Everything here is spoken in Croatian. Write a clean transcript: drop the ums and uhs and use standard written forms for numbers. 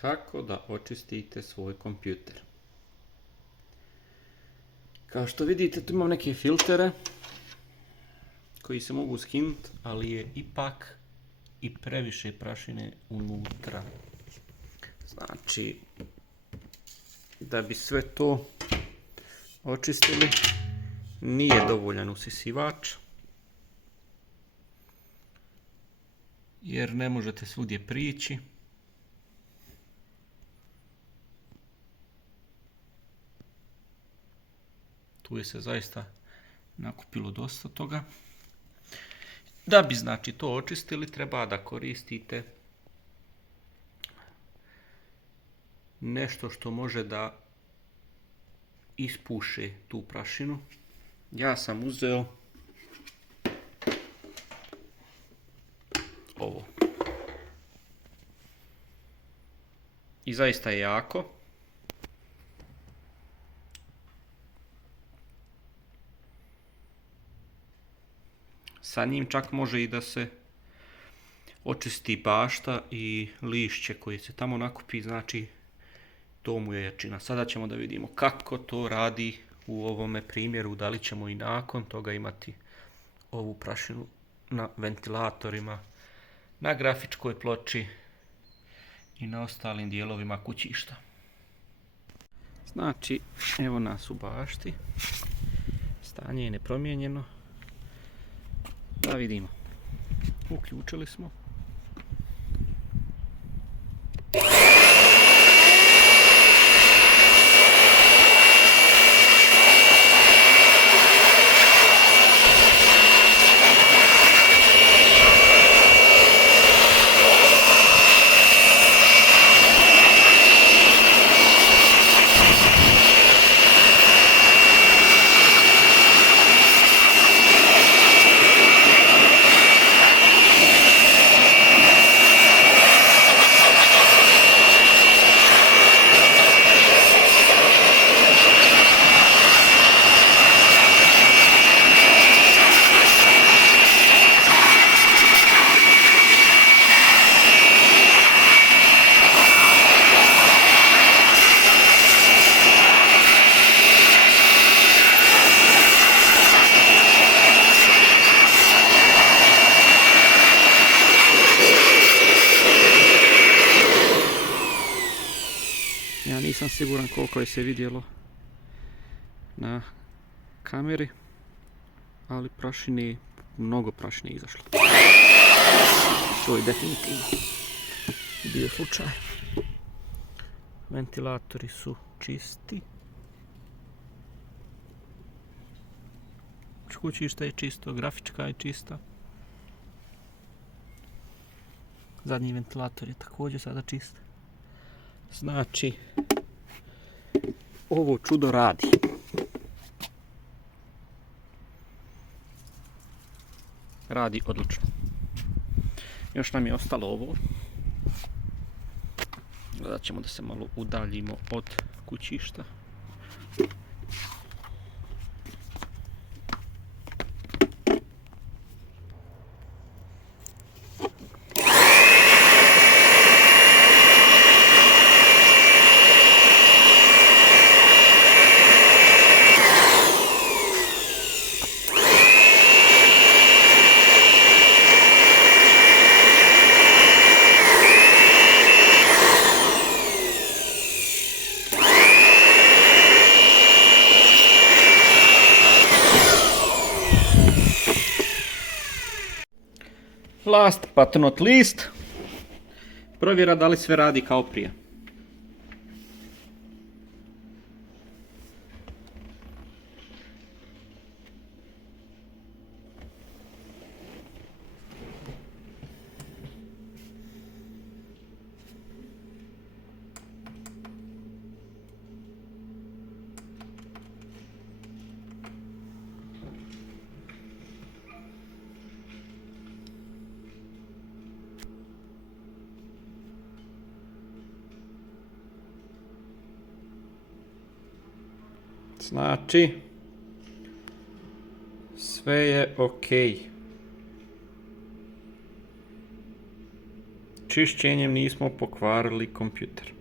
Kako da očistite svoj kompjuter? Kao što vidite, tu imam neke filtere koji se mogu skinuti, ali je ipak i previše prašine unutra. Znači, da bi sve to očistili, nije dovoljan usisivač, jer ne možete svugdje prići. Tu je se zaista nakupilo dosta toga. Da bi znači to očistili, treba da koristite nešto što može da ispuše tu prašinu. Ja sam uzeo ovo. I zaista je jako. Sa njim čak može i da se očisti bašta i lišće koje se tamo nakupi, znači to mu je jačina. Sada ćemo da vidimo kako to radi u ovome primjeru, da li ćemo i nakon toga imati ovu prašinu na ventilatorima, na grafičkoj ploči i na ostalim dijelovima kućišta. Znači, evo nas u bašti. Stanje je nepromijenjeno. Da vidimo. Uključili smo. Ja nisam siguran koliko je se vidjelo na kameri, ali prašine, mnogo prašine izašlo. To je definitivno bio slučaj. Ventilatori su čisti. Kućište je čisto, grafička je čista. Zadnji ventilator je također sada čist. Znači, ovo čudo radi. Radi odlično. Još nam je ostalo ovo. Gledat ćemo da se malo udaljimo od kućišta. Last but not least, provjera da li sve radi kao prije. Znači, sve je ok. čišćenjem nismo pokvarili kompjuter.